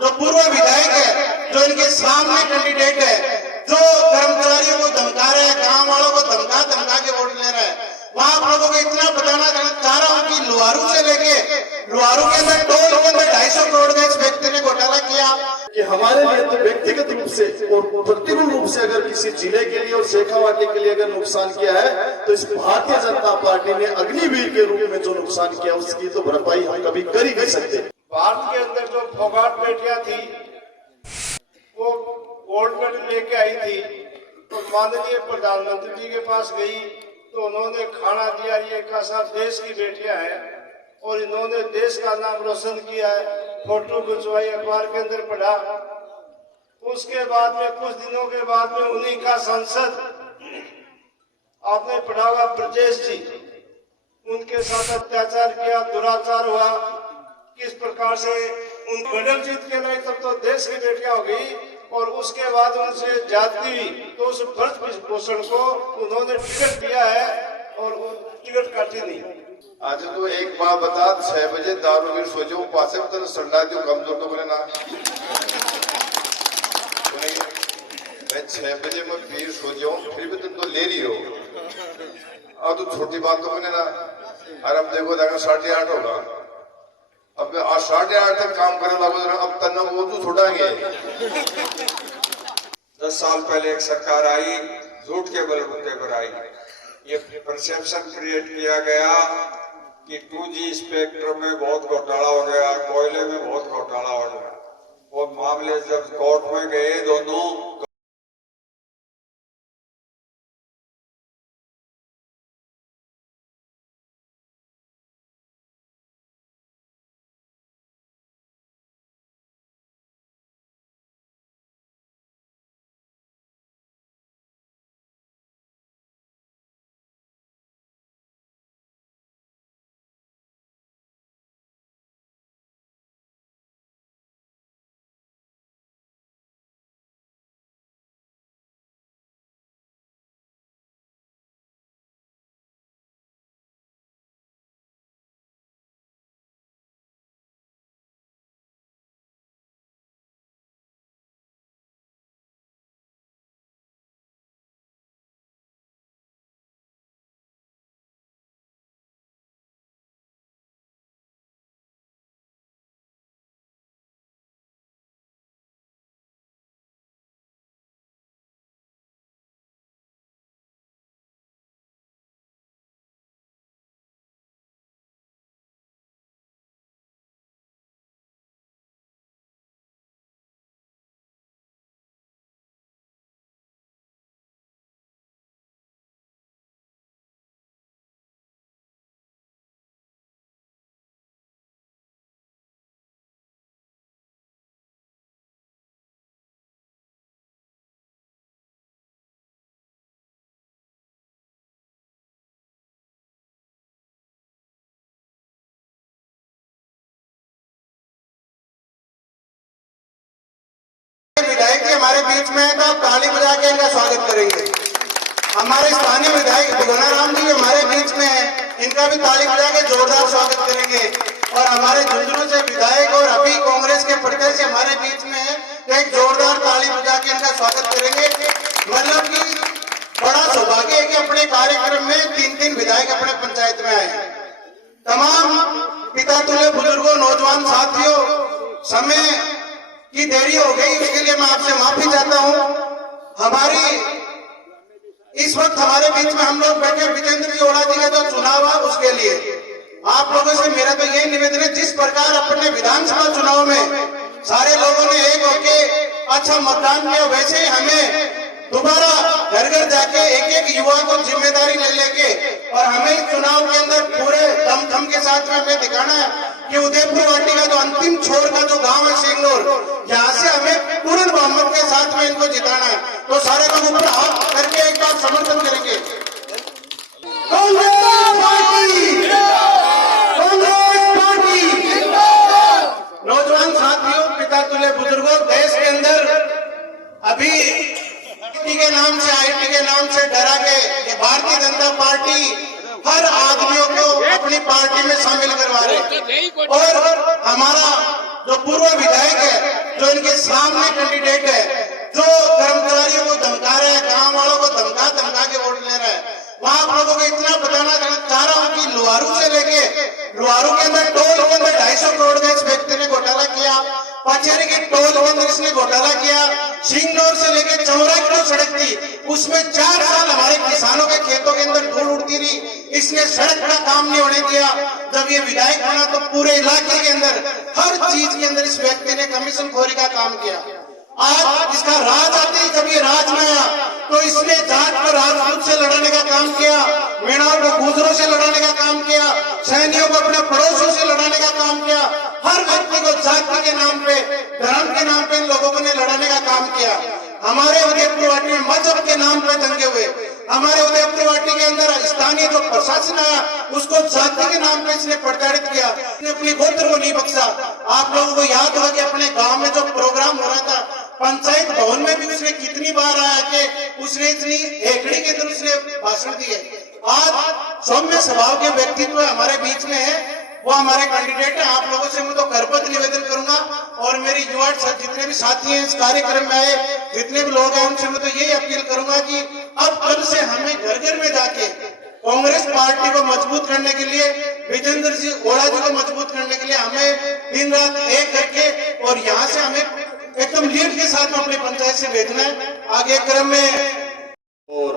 जो पूर्व विधायक है, जो इनके सामने कैंडिडेट है, जो कर्मचारियों को धमका रहा है, गांव वालों को धमका धमका के वोट ले रहा है, वहां आप लोगों को इतना बताना चाह रहा हूं कि लोहारू से लेके लोहारू के अंदर टोल के अंदर 250 करोड़ का इस व्यक्ति ने घोटाला किया कि हमारे लिए तो व्यक्तिगत रूप से और प्रतिकूल रूप से अगर किसी जिले के लिए और शेखावाटी के लिए अगर नुकसान किया है, तो इस भारतीय जनता पार्टी ने अग्निवीर के रूप में जो नुकसान किया उसकी तो भरपाई हम कभी कर ही नहीं सकते। भारत के अंदर जो फोगाट बेटियां थी वो गोल्ड मेडल लेके आई थी, तो माननीय प्रधानमंत्री जी के पास गई तो उन्होंने खाना दिया, ये खासा देश की बेटियां हैं और इन्होंने देश का नाम रोशन किया है, फोटो खिंचवाई, अखबार के अंदर पढ़ा। उसके बाद में कुछ दिनों के बाद में उन्हीं का सांसद आपने पढ़ा होगा ब्रजेश जी, उनके साथ अत्याचार किया, दुराचार हुआ, किस प्रकार से उन मेडल जीत के लाई, तब तो देश की बेटियां हो गई और उसके बाद उनसे जाती हुई तो उस भरत भूषण को उन्होंने टिकट दिया है और टिकट काटी नहीं। आज तो एक बात बता, 6 बजे दारू भी सोचो पासे में तो संडा जो कमजोर तो बोले ना मैं 6 बजे में फिर सो जाऊं, फिर भी तुम तो ले रही हो और तो छोटी बात तो बने ना। अरे अब देखो 8:30 होगा, अब आज 8:30 तक काम करने लगा, अब तन्ना वो तो छोड़ाएंगे। 10 साल पहले एक सरकार आई, झूठ के बलबूते पर आई, ये परसेप्शन क्रिएट किया गया कि 2G स्पेक्ट्रम में बहुत घोटाला हो गया, कोयले में बहुत घोटाला हो गया। वो मामले जब कोर्ट में गए दोनों, विधायक जी हमारे बीच में है तो आप ताली बजा के इनका स्वागत करेंगे। हमारे स्थानीय विधायक दुगनाराम जी हमारे बीच में है, इनका भी ताली बजा के जोरदार स्वागत करेंगे। और हमारे झुंझुनू से विधायक और अभी कांग्रेस के प्रत्याशी हमारे बीच में है, तो एक जोरदार ताली बजा के इनका स्वागत करेंगे। मतलब कि बड़ा सौभाग्य है कि अपने कार्यक्रम में 3-3 विधायक अपने पंचायत में आए। तमाम पिता तुल्य बुजुर्गों, नौजवान साथियों, समय की देरी हो गई, उसके लिए मैं आपसे माफी चाहता हूं। हमारी इस वक्त हमारे बीच में हम लोग बैठे विजेंद्र जी ओड़ा जी का जो चुनाव है उसके लिए आप लोगों से मेरा तो यही निवेदन है, जिस प्रकार अपने विधानसभा चुनाव में सारे लोगों ने एक होकर अच्छा मतदान किया, वैसे ही हमें दोबारा घर घर जाके एक युवा को जिम्मेदारी ले लेके और हमें इस चुनाव के अंदर पूरे दम के साथ में हमें दिखाना है कि उदयपुर वाटी का जो अंतिम छोर का जो गांव है सिंगनूर, यहाँ से हमें पूर्ण बहुमत के साथ में इनको जिताना है। तो सारे लोग ऊपर हाथ करके एक बार समर्थन करेंगे। Congress party, Congress party. नौजवान साथियों, पिता तुल्य बुजुर्गों, देश के अंदर अभी के नाम से, आईटी के नाम से डरा के भारतीय जनता पार्टी हर आदमियों को अपनी पार्टी में शामिल करवा रहे। और हमारा जो पूर्व विधायक है आप लोगों को इतना बताना चाह रहा हूं कि लुहारू से लेके लुहारू के अंदर टोल के अंदर 250 करोड़ का इस व्यक्ति ने घोटाला किया, पचेरी के टोल के अंदर इसने घोटाला किया, सिंगनौर से लेके चौरा की जो सड़क थी उसमें 4 साल हमारे किसानों के खेतों के अंदर धूल उड़ती रही, इसने सड़क का काम नहीं होने दिया। जब ये विधायक बना तो पूरे इलाके के अंदर हर चीज के अंदर इस व्यक्ति ने कमीशन खोरी का काम किया। आज इसका राज आते ही जब ये राज में आया तो इसने जात को राजपूत से लड़ाने का काम किया, मीणाओं को गुजरों से लड़ाने का काम किया, सैनियों को अपने पड़ोसियों से लड़ाने का काम किया, हर व्यक्ति को जाति के नाम पे धर्म के नाम पे इन लोगों ने लड़ाने का काम किया। हमारे उदयपुर वाटी में मजहब के नाम पे दंगे हुए, हमारे उदयपुर वाटी के अंदर स्थानीय जो प्रशासन आया उसको जाति के नाम पे इसने प्रताड़ित किया, इसने अपने गोत्र को नहीं बख्शा। आप लोगों को याद होगा कि अपने गांव में जो प्रोग्राम हो रहा था पंचायत भवन में भी उसने कितनी बार आया कि उसने इतनी एकड़ी के अंदर उसने भाषण दिए। आज सौम्य स्वभाव के व्यक्तित्व हमारे बीच में है, वो हमारे कैंडिडेट है। आप लोगों से मैं तो करपत्र निवेदन करूंगा और मेरी युवा जितने भी साथी हैं इस कार्यक्रम में आए, जितने भी लोग हैं उनसे मैं तो यही अपील करूंगा कि अब कल से हमें घर घर में जाके कांग्रेस पार्टी को मजबूत करने के लिए, विजेंद्र जी ओड़ा जी को मजबूत करने के लिए हमें दिन रात एक करके और यहाँ से हमें एकदम लीड के साथ में अपनी पंचायत से भेजना है। आगे क्रम में और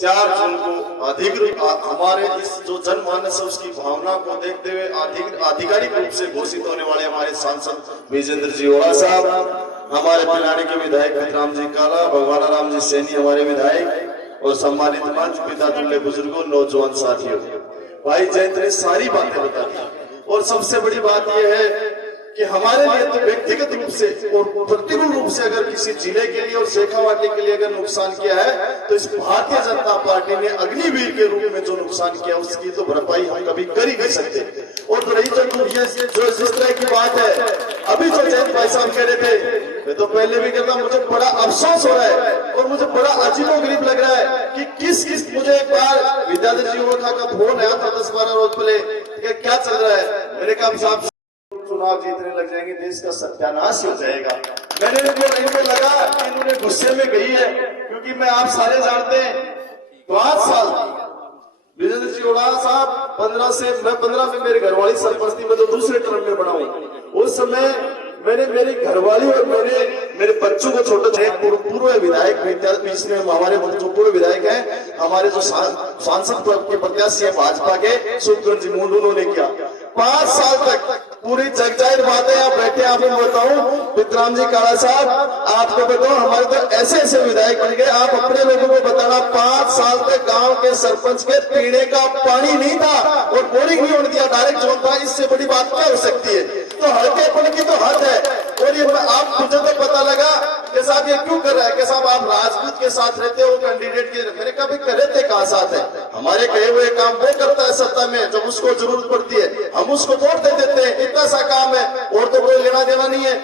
4 जून को अधिकृत हमारे इस जो जनमानस है उसकी भावना को देखते हुए आधिकारिक रूप से घोषित होने वाले हमारे सांसद विजेंद्र जी ओड़ा साहब, हमारे पिलानी के विधायक विक्रम जी काला, भगवाना राम जी सैनी हमारे विधायक और सम्मानित मंच पिता तुल्य बुजुर्गों, नौजवान साथियों, भाई जयंत ने सारी बातें बता दी। और सबसे बड़ी बात यह है कि हमारे लिए तो व्यक्तिगत रूप से और प्रतिकूल रूप से अगर किसी जिले के लिए और शेखावाटी के लिए अगर नुकसान किया है तो इस भारतीय जनता पार्टी ने अग्निवीर के रूप में जो नुकसान किया उसकी तो भरपाई हम कभी कर ही नहीं सकते। और तो रही जो जिस तरह की बात है अभी जो जयंत भाई साहब कह रहे थे, मैं तो पहले भी कहता मुझे बड़ा अफसोस हो रहा है और मुझे बड़ा अजीबोगरीब लग रहा है कि किस मुझे एक बार विद्याधर जी ओखा का फोन आया था 10-12 रोज पहले, क्या चल रहा है, मैंने कहा साहब चुनाव जीतने लग जाएंगे, देश का सत्यानाश हो जाएगा। मैंने इनको लगा कि इन्होंने गुस्से में गई है, क्योंकि मैं आप सारे जानते हैं 5 साल विजेंद्र जी ओड़ा साहब 15 में मेरी घरवाली सरपंच थी, मैं तो दूसरे टर्म में बना हूं। उस समय मैंने मेरी घरवाली और मेरे बच्चों को छोटे पूर्व विधायक इसमें हमारे जो पूर्व विधायक हैं, हमारे जो सांसद के प्रत्याशी है भाजपा के सुखगंज जी मुंडू, उन्होंने किया 5 साल तक पूरी जगजाहिर बात है। आप बैठे आपको बताऊं विक्रम जी काला साहब, आपको बताऊं हमारे तो ऐसे विधायक बन गए। आप अपने लोगों को बताना 5 साल तक गांव के सरपंच के पीने का पानी नहीं था और बोरिंग नहीं होने दिया, डायरेक्ट जोन था। इससे बड़ी बात क्या हो सकती है? तो हल्केपन की तो हद है। और ये आप मुझे तो पता लगा कि साहब ये क्यों कर रहा है कि साहब आप राजपूत के साथ रहते हो कैंडिडेट के, मैंने कभी करे थे कहा साथ है, हमारे कहे हुए काम वो करता है सत्ता में, जब उसको जरूरत पड़ती है हम उसको वोट दे देते हैं, इतना सा काम है और तो कोई लेना देना नहीं है।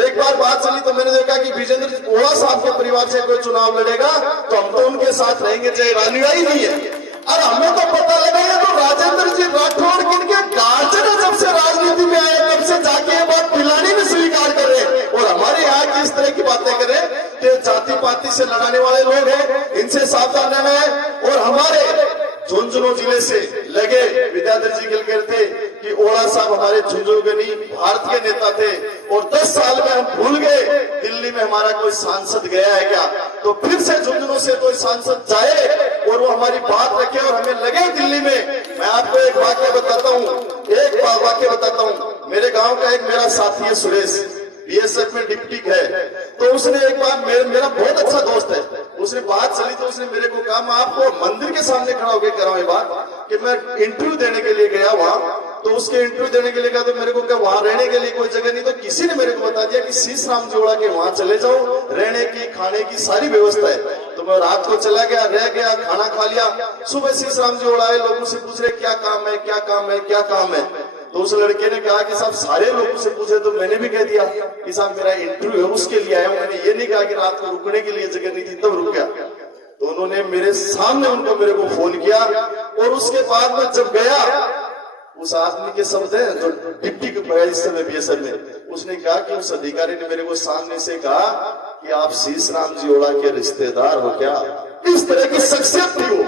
एक बार बात चली तो मैंने देखा कि विजेंद्र ओड़ा साहब के परिवार से कोई चुनाव लड़ेगा तो हम तो उनके साथ रहेंगे, चाहे रानीवा ही नहीं है। और हमें तो पता लगा ये तो राजेंद्र जी राठौड़ किनके गार्जियन जब से राजनीति में आए तब से जाके ये बात पिलानी में स्वीकार कर रहे हैं और हमारे यहाँ की इस तरह की बातें कर रहे हैं कि जाति पाति से लड़ाने वाले लोग हैं, इनसे सावधान रहना है। और हमारे झुंझुनू जिले से लगे विद्याधर जी कह रहे थे कि ओड़ा साहब हमारे झुंझुनू के नहीं भारत के नेता थे और 10 साल में हम भूल गए दिल्ली में हमारा कोई सांसद गया है क्या, तो फिर से झुंझुनू से कोई सांसद जाए और वो हमारी बात रखे और हमें लगे दिल्ली में। मैं आपको एक वाक्य बताता हूँ, मेरे गांव का एक मेरा साथी है सुरेश, बीएसएफ में डिप्टी है, तो उसने एक बार मेरा बहुत अच्छा दोस्त है, उसने बात चली तो उसने मेरे को कहा मैं आपको मंदिर के सामने खड़ा होकर कह रहा हूँ ये बात कि मैं इंटरव्यू देने के लिए गया वहां, तो उसके इंटरव्यू देने के लिए गया तो मेरे को क्या वहां रहने के लिए कोई जगह नहीं, तो किसी ने मेरे को बता दिया कि शीश राम जी ओड़ा के वहां चले जाओ, रहने की खाने की सारी व्यवस्था है। तो मैं रात को चला गया, रह गया, खाना खा लिया, सुबह शीश राम जी ओड़ा लोगों से पूछ रहे क्या काम है क्या काम है क्या काम है, तो उस लड़के ने कहा कि साहब सारे लोगों से पूछे, तो मैंने भी कह दिया कि साहब मेरा इंटरव्यू है उसके लिए आया हूं, मैंने ये नहीं कहा कि रात को रुकने के लिए जगह नहीं थी तब रुक गया। तो उन्होंने मेरे सामने उनको मेरे को फोन किया और उसके बाद में जब गया उस आदमी के शब्द है जो डिप्टी इस समय बीएसएफ में, उसने कहा कि उस अधिकारी ने मेरे को सामने से कहा कि आप शीश राम जी ओड़ा के रिश्तेदार हो क्या। इस तरह की शख्सियत थी वो,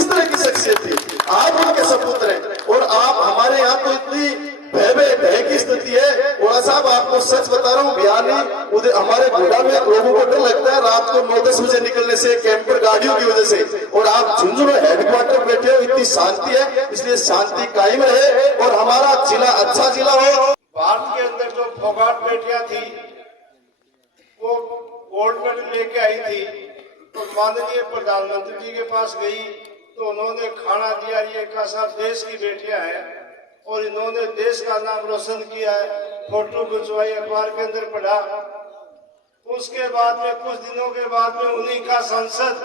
किस तरह की शख्सियत थी। आप उनके सपूत हैं और आप हमारे यहाँ तो इतनी भय की स्थिति है। और साहब आपको सच बता रहा हूँ, बिहार में उधर हमारे गोडा में लोगों को डर लगता है रात को 9-10 बजे निकलने से कैंपर गाड़ियों की वजह से। और आप झुंझुनू हेडक्वार्टर बैठे हो, इतनी शांति है, इसलिए शांति कायम रहे और हमारा जिला अच्छा जिला हो। भारत के अंदर जो फोगाट बेटियां थी वो गोल्ड मेडल लेके आई थी, तो माननीय प्रधानमंत्री जी के पास गई तो उन्होंने खाना दिया। ये खासा देश की बेटियां हैं और इन्होंने देश का नाम रोशन किया है। फोटो खिंचवाई, अखबार के अंदर पढ़ा। उसके बाद में कुछ दिनों के बाद में उन्हीं का सांसद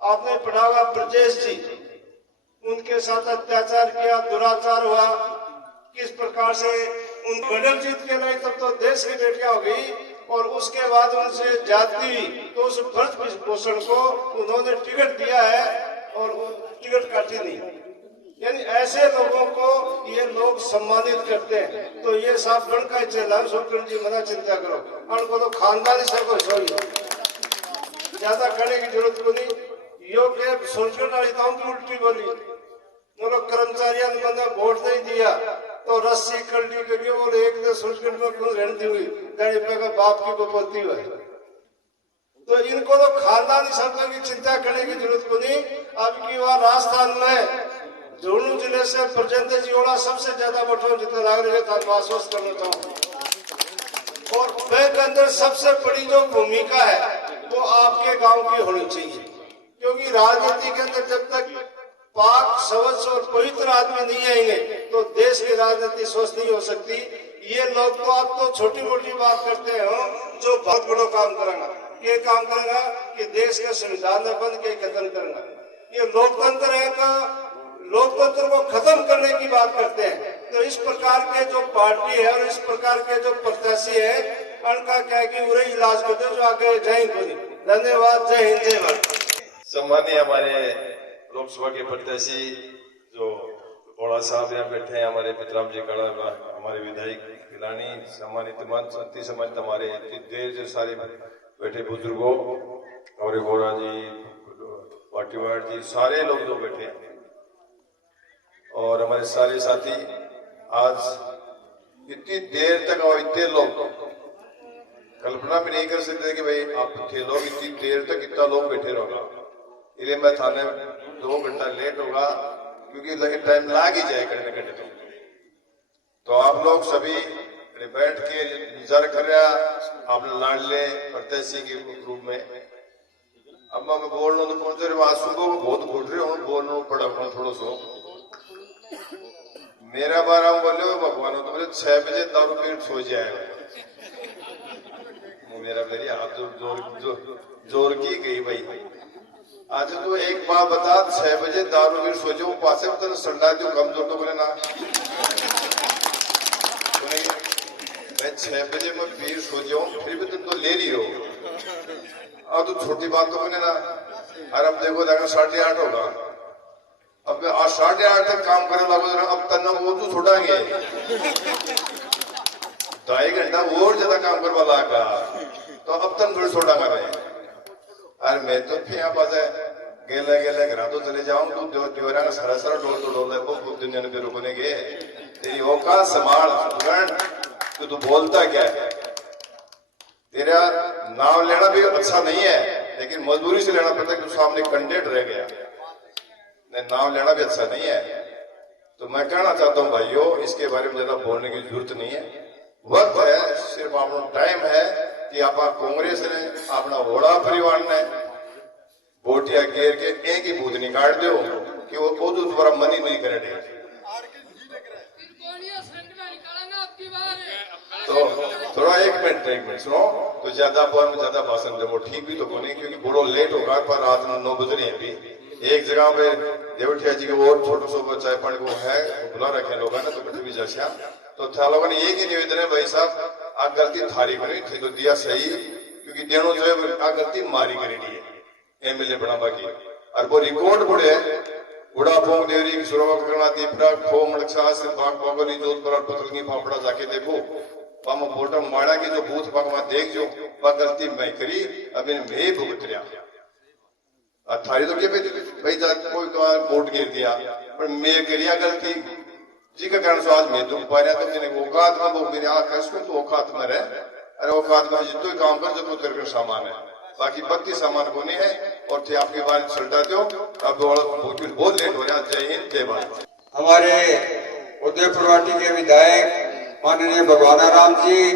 आपने पढ़ा होगा ब्रजेश जी, उनके साथ अत्याचार किया, दुराचार हुआ। किस प्रकार से उन मेडल जीत के लाई तब तो देश की बेटियां हो गई और उसके बाद उनसे जाती हुई तो उस भ्रष्ट पोषण को उन्होंने टिकट दिया है और टिकट काटी नहीं। यानी ऐसे लोगों को ये लोग सम्मानित करते हैं। तो ये साफ बन का चेला सुप्रीम जी मना चिंता करो, उनको तो खानदानी सबको सॉरी ज्यादा करने की जरूरत को नहीं। योग्य सोचने वाली की उल्टी बोली, मतलब कर्मचारियों ने मैंने वोट नहीं दिया तो रस्सी कल्टी करिए और एक ने सोचकर में क्यों रहती हुई दाड़ी पे बाप की बपत्ती हुई। तो इनको तो खानदानी शब्दों की चिंता करने की जरूरत को नहीं। अब की बार राजस्थान में झुंझुनू जिले से ब्रजेंद्र जीवाड़ा सबसे ज्यादा वोटों जितना लाग रहे था, आश्वस्त करना चाहूँ। और बैंक के अंदर सबसे बड़ी जो भूमिका है वो आपके गांव की होनी चाहिए, क्योंकि राजनीति के अंदर जब तक पाक स्वच्छ और पवित्र आदमी नहीं आएंगे तो देश की राजनीति स्वस्थ नहीं हो सकती। ये लोग तो आप तो छोटी मोटी बात करते हो, जो बहुत बड़ा काम करेगा। ये काम करेगा कि देश के संविधान में बंद के खत्म करेगा। ये लोकतंत्र है का लोकतंत्र को खत्म करने की बात करते हैं। तो इस प्रकार के जो पार्टी है और इस प्रकार के जो प्रत्याशी है उनका क्या है कि उन्हें इलाज करते जो आगे जाएंगे। धन्यवाद। जय हिंद, जय भारत। सम्मानीय हमारे लोकसभा के प्रत्याशी जो बोड़ा साहब यहाँ बैठे हैं, हमारे पितराम जी कड़ा, हमारे विधायक खिलानी, सम्मानित मंच, अति सम्मानित हमारे देर जो सारे बैठे बुजुर्गों, हमारे बोरा जी, पाटीवाड़ जी, सारे लोग जो बैठे हैं और हमारे सारे साथी, आज इतनी देर तक और इतने लोग कल्पना भी नहीं कर सकते कि भाई आप थे लोग इतनी देर तक इतना लोग बैठे रहोगा। इसलिए मैं थाने 2 घंटा लेट होगा क्योंकि टाइम लाग ही जाए करने घंटे। तो आप लोग सभी बैठ के इंतजार कर रहा आप लाडले प्रत्याशी के रूप में। अब मैं बोल रहा हूँ तो पहुंच रहे आज सुबह को बहुत बोल रहे हो, बोल रहा हूँ पड़ा थोड़ा सो मेरा बार हम बोले हो भगवान तो बोले 6 बजे दारू पीट सो जाए। मेरा मेरी हाथ जोर की गई भाई। आज तो एक बात बता, 6 बजे दारू पीट सो जाओ पासे तो संडा जो कमजोर तो बोले ना तो नहीं। मैं 6 बजे मैं पीट सो जाऊं फिर भी तुम तो ले रही हो। अब तो छोटी बात तो बोले ना। और अब देखो 8:30 होगा। अब आज 8:30 तक काम करने लगा, अब तन्ना वो तो छोड़ाएंगे 2.5 घंटा और ज्यादा काम करवा लगा तो अब तन थोड़ी छोड़ांगा मैं। अरे मैं तो फिर यहाँ पास गेले घर तो चले जाऊं तो त्योरा का सारा सारा डोल तो डोल है दुनिया में रुकने के तेरी औकात संभाल। तू बोलता क्या है? तेरा नाम लेना भी अच्छा नहीं है लेकिन मजबूरी से लेना पड़ता है कि सामने कैंडिडेट रह गया। नाम लेना भी अच्छा नहीं है। तो मैं कहना चाहता हूं भाइयों, इसके बारे में ज्यादा बोलने की जरूरत नहीं है। वक्त है, सिर्फ अपना टाइम है कि आप कांग्रेस ने अपना वोड़ा परिवार ने वोटिया घेर के एक ही बूथ निकाल दो कि वो खुद दोबारा मनी नहीं करे। तो थोड़ा एक मिनट सुनो। तो ज्यादा भाषण दे वो ठीक भी तो नहीं क्योंकि बड़ो लेट होगा पर रात में 9 बज रहे हैं। अभी एक जगह पे देवठिया जी के और छोटो सो चाय पानी को है बुला रखे लोगों ने तो बैठे भी जैसा तो था लोगों ने एक ही निवेदन है भाई साहब आ गलती थारी करी थी तो दिया सही क्योंकि देनो जो है आ गलती मारी करी दी है एमएलए बना बाकी और वो रिकॉर्ड पड़े उड़ा पोंग देवरी की सुरवा करना दीपरा खो मड़क्षा से बाग बागली जोधपुर और पतलगी फाफड़ा जाके देखो पाम बोटम माड़ा की जो बूथ पाक में देख जो वह गलती मैं करी अब इन मैं भुगत रहा। थारी तो क्या भाई कोई वोट गिर दिया पर मैं करिया गलती जी का कारण आज मैं दुख पा रहा तो मैंने औकात में वो मेरी आंख है उसको तो औकात में रहे। अरे औकात में जितना ही काम कर जो तो तेरे सामान है बाकी बत्ती सामान को नहीं है और थे आपकी बात चलता दो अब बहुत लेट हो रहा। जय हिंद जय भारत। हमारे उदयपुर वाटी के विधायक माननीय भगवाना राम जी,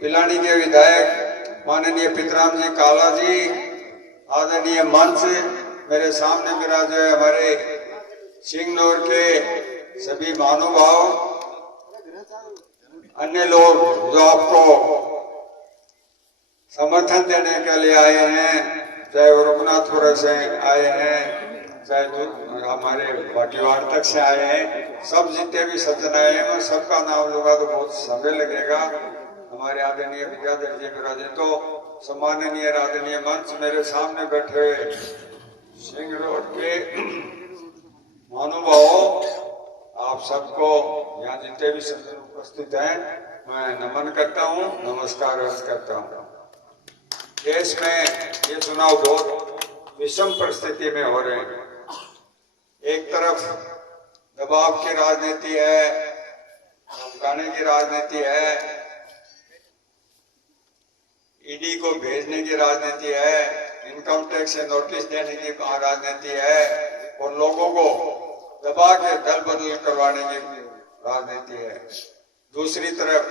पिलानी के विधायक माननीय पितराम जी काला जी, आदरणीय मंच मेरे सामने विराजे हमारे सिंगनौर के सभी महानुभाव, अन्य लोग जो आपको समर्थन देने के लिए आए हैं, चाहे वो रघुनाथपुर से आए हैं, चाहे हमारे भाटीवाड़ तक से आए हैं, सब जितने भी सज्जन आए हैं मैं सबका नाम लूंगा तो बहुत समय लगेगा। हमारे आदरणीय विद्याधर जी विराजे तो सम्माननीय आदरणीय मंच मेरे सामने बैठे हुए सिंह रोड के महानुभावों, आप सबको यहाँ जितने भी सज्जन उपस्थित हैं मैं नमन करता हूँ, नमस्कार अर्ज करता हूँ। देश में ये चुनाव बहुत विषम परिस्थिति में हो रहे हैं। एक तरफ दबाव की राजनीति है, धमकाने की राजनीति है, ईडी को भेजने की राजनीति है, इनकम टैक्स से नोटिस देने की राजनीति है और लोगों को दबा के दल बदल करवाने की राजनीति है। दूसरी तरफ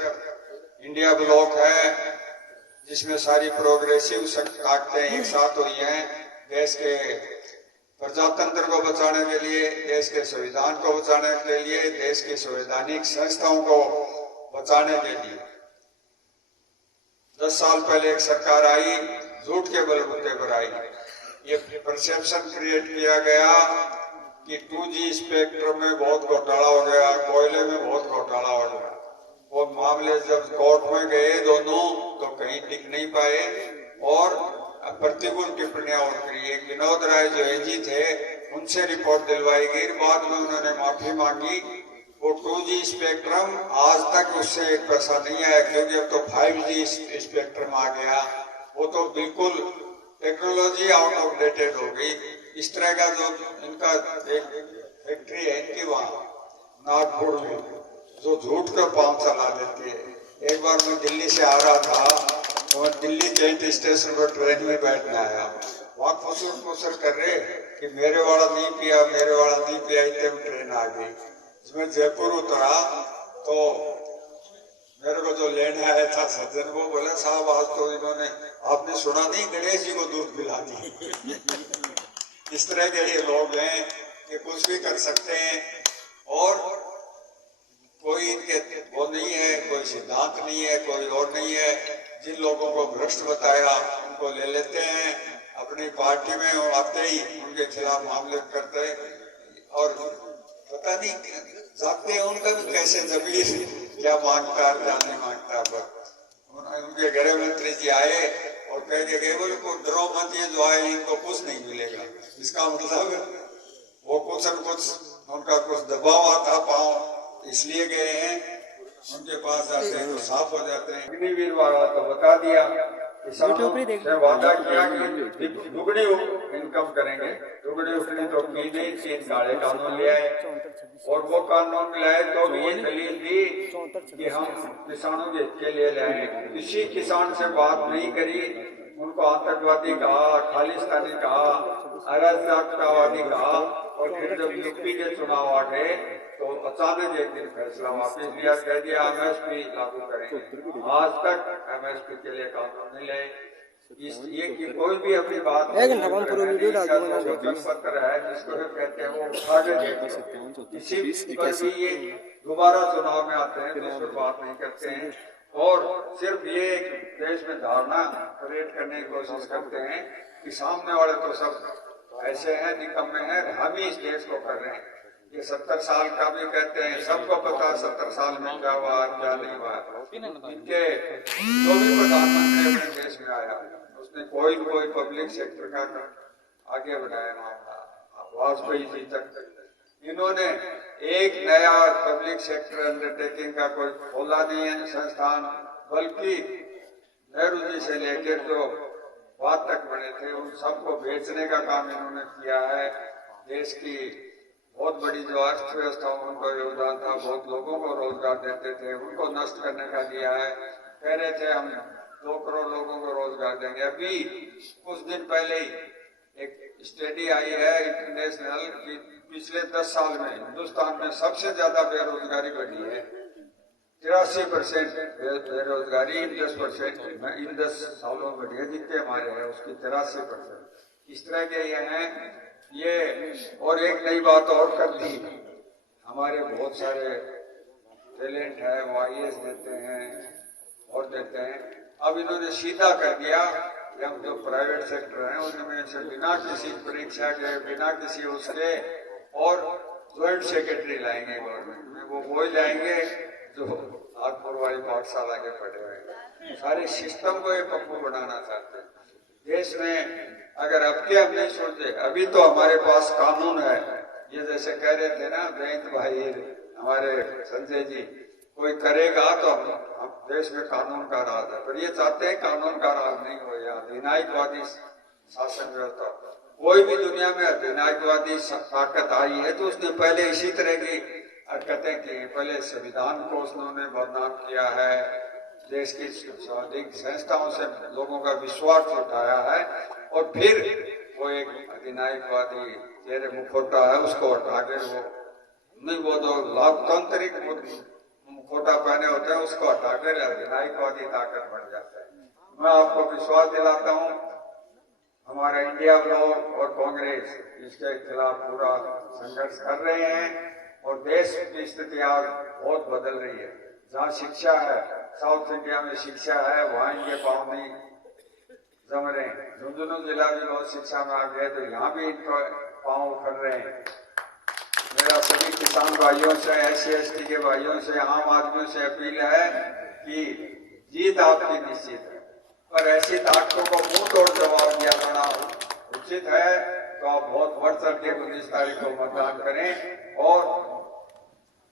इंडिया ब्लॉक है जिसमें सारी प्रोग्रेसिव ताकतें एक साथ हुई हैं देश के प्रजातंत्र को बचाने के लिए, देश के संविधान को बचाने के लिए, देश की संवैधानिक संस्थाओं को बचाने के लिए। 10 साल पहले एक सरकार आई, झूठ के बलबूते पर आई। ये परसेप्शन क्रिएट किया गया कि 2G स्पेक्ट्रम में बहुत घोटाला हो गया, कोयले में बहुत घोटाला हो गया। वो मामले जब कोर्ट में गए दोनों तो कहीं टिक नहीं पाए और प्रतिकूल टिप्पणियां उठ रही है। विनोद राय जो एजी थे उनसे रिपोर्ट दिलवाई गई, बाद में उन्होंने माफी मांगी। वो 2G स्पेक्ट्रम आज तक उससे एक पैसा नहीं आया क्योंकि अब तो 5G स्पेक्ट्रम आ गया। वो तो बिल्कुल टेक्नोलॉजी आउट ऑफ डेटेड हो गई। इस तरह का जो इनका एक फैक्ट्री है इनकी वहाँ नागपुर में जो झूठ का पांव चला देती है। एक बार मैं दिल्ली से आ रहा था तो मैं दिल्ली कैंट स्टेशन पर ट्रेन में बैठने आया, वहाँ फुसर कर रहे कि मेरे वाला नहीं पिया, मेरे वाला नहीं पिया, इतने में ट्रेन आ गई। जब मैं जयपुर उतरा तो मेरे को जो लेने आया था सज्जन वो बोला साहब आज तो इन्होंने आपने सुना नहीं गणेश जी को दूध पिला दी। इस तरह के ये लोग हैं कि कुछ भी कर सकते हैं और कोई इनके वो नहीं है, कोई सिद्धांत नहीं है, कोई और नहीं है। जिन लोगों को भ्रष्ट बताया उनको ले लेते हैं, अपनी पार्टी में आते ही उनके खिलाफ मामले करते और पता नहीं जाते हैं उनका भी कैसे जमीर क्या मांगता है क्या नहीं मांगता। पर उनके गृह मंत्री जी आए और कह के गए बोले को डरो मत, ये जो आए इनको कुछ नहीं मिलेगा। इसका मतलब वो कुछ न कुछ उनका कुछ दबाव आता पाँव इसलिए गए हैं, उनके पास जाते हैं तो साफ हो जाते हैं। अग्निवीर वाला तो बता दिया, किसानों से वादा किया कि दुगनी इनकम करेंगे, दुगनी उठनी तो की नहीं, 3 काले कानून ले आए और वो कानून लाए तो भी ये दलील दी कि हम किसानों के हित के लिए लाए। किसी किसान से बात नहीं करी, उनको आतंकवादी कहा, खालिस्तानी कहा, अराजकतावादी कहा और फिर जब यूपी के चुनाव आ गए तो अचानक एक दिन फैसला वापस लिया, कह दिया MSP लागू करेंगे। आज तक MSP के लिए कानून नहीं लाए। ये कि कोई भी अपनी बात पत्र है जिसको कहते हैं वो उठा के दे सकते हैं। किसी पर भी ये दोबारा चुनाव में आते हैं तो इस पर बात नहीं करते हैं और सिर्फ ये देश में धारणा क्रिएट करने की कोशिश करते हैं कि सामने वाले तो सब ऐसे हैं, निकम्मे हैं, हम ही इस देश को कर रहे हैं। ये 70 साल का भी कहते हैं, सबको पता 70 साल में क्या हुआ क्या नहीं हुआ। इनके जो भी प्रधानमंत्री अपने देश में आया उसने कोई पब्लिक सेक्टर का आगे बढ़ाया मामला वाजपेयी जी तक। इन्होंने एक नया पब्लिक सेक्टर अंडरटेकिंग का कोई खोला नहीं है संस्थान, बल्कि नेहरू जी से लेकर जो वातक बने थे, उन सबको बेचने का काम इन्होंने किया है। देश की बहुत बड़ी जो अर्थव्यवस्था उनका योगदान था, बहुत लोगों को रोजगार देते थे, उनको नष्ट करने का दिया है। कह रहे थे हम 2 करोड़ लोगों को रोजगार देंगे। अभी कुछ दिन पहले ही एक स्टडी आई है इंटरनेशनल की पिछले 10 साल में हिंदुस्तान में सबसे ज्यादा बेरोजगारी बढ़ी है। 83% बेरोजगारी इन 10 सालों में बढ़ी है, जितने हमारे हैं उसकी 83%। इस तरह के ये हैं ये। और एक नई बात और कर दी, हमारे बहुत सारे टैलेंट है वो IAS देते हैं और देते हैं। अब इन्होंने सीधा कर दिया कि हम जो प्राइवेट सेक्टर है उनमें से बिना किसी परीक्षा के, बिना किसी उसके और ज्वाइंट सेक्रेटरी लाएंगे गवर्नमेंट में। वो ही लाएंगे जो नागपुर वाली पाठशाला के पढ़े हुए। सारे सिस्टम को ये पप्पू बनाना चाहते हैं देश में। अगर अब के हम नहीं सोचे, अभी तो हमारे पास कानून है। ये जैसे कह रहे थे ना जयंत भाई हमारे संजय जी, कोई करेगा तो हम देश में कानून का राज है, पर ये चाहते हैं कानून का राज नहीं हो। यहाँ अधिनायकवादी शासन व्यवस्था, कोई भी दुनिया में अधिनायकवादी ताकत आई है तो उसने पहले इसी तरह की हरकतें की। पहले संविधान को उसने बदनाम किया है, देश की सामाजिक संस्थाओं से लोगों का विश्वास उठाया है, और फिर वो एक अधिनायकवादी चेहरे मुखौटा है उसको हटा के वो नहीं, वो जो लोकतांत्रिक मुखौटा पहने होते हैं उसको हटा कर अधिनायकवादी ताकत बन जाता है। मैं आपको विश्वास दिलाता हूँ हमारा इंडिया ब्लॉक और कांग्रेस इसके खिलाफ पूरा संघर्ष कर रहे हैं, और देश की स्थिति आज बहुत बदल रही है। जहाँ शिक्षा है, साउथ इंडिया में शिक्षा है, वहाँ इनके पाँव नहीं जम रहे हैं। झुंझुनू जिला भी बहुत शिक्षा में आ गए तो यहाँ भी इनको पाँव उखड़ रहे हैं। मेरा सभी किसान भाइयों से, SC ST के भाइयों से, आम आदमियों से अपील है कि जीत आपकी निश्चित है, पर ऐसी ताकतों को मुंह तोड़ जवाब दिया जाना उचित है। तो आप बहुत बढ़ चढ़ के 19 तारीख को मतदान करें और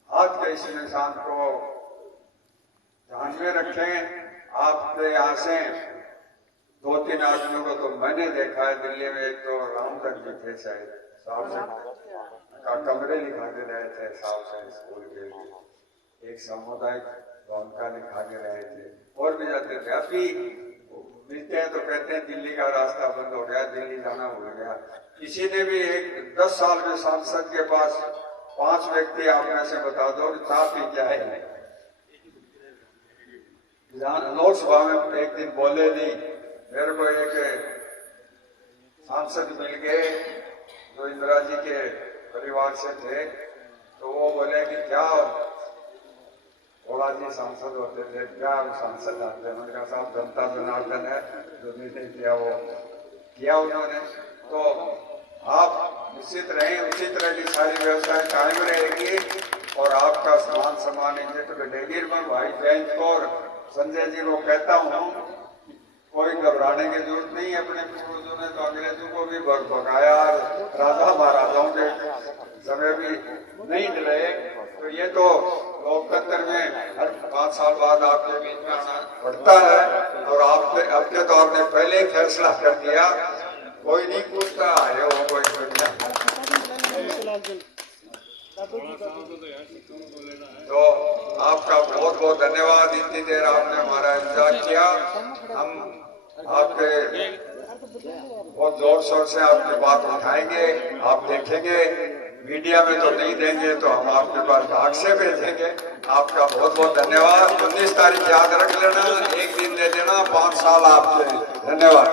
हाथ के इस निशान को ध्यान में रखें। आपके यहाँ से 2-3 आदमियों को तो मैंने देखा है दिल्ली में। एक तो रामचंद्र जी थे शायद, साहब से कमरे लिखा के रहे थे साहब से स्कूल के लिए, एक सामुदायिक भवन का लिखा के रहे थे, और भी जाते थे। अभी मिलते हैं तो कहते हैं दिल्ली का रास्ता बंद हो गया, दिल्ली जाना भूल गया। किसी ने भी एक 10 साल में सांसद के पास 5 व्यक्ति आप में से बता दो चाय पी क्या है। लोकसभा में एक दिन बोले नहीं, मेरे को एक सांसद मिल गए जो इंदिरा जी के परिवार से थे, तो वो बोले कि क्या भोला जी सांसद होते थे, क्या सांसद आते हैं। मैंने कहा साहब जनता जनार्दन है, जो निर्णय किया वो किया उन्होंने। तो आप निश्चित रहें, उसी तरह की सारी व्यवस्थाएं कायम रहेगी और आपका समान इज्जत बढ़ेगी। मैं भाई जयंत को और संजय जी को कहता हूँ कोई घबराने की जरूरत नहीं। अपने पूर्वजों ने तो अंग्रेजों को भी भगाया, राजा महाराजाओं के समय भी नहीं डरे। तो ये तो लोकतंत्र में हर 5 साल बाद आपके बीच में आना पड़ता है, और आपके तो आपने पहले ही फैसला कर दिया, कोई नहीं पूछता आए हो कोई तो आपका बहुत बहुत धन्यवाद। इतनी देर आपने हमारा इंतजार किया। हम आपके बहुत जोर शोर से आपकी बात उठाएंगे, आप देखेंगे। मीडिया में तो नहीं देंगे तो हम आपके पास डाक से भेजेंगे। आपका बहुत बहुत धन्यवाद। 19 तारीख याद रख लेना, एक दिन दे देना, 5 साल आपके। धन्यवाद।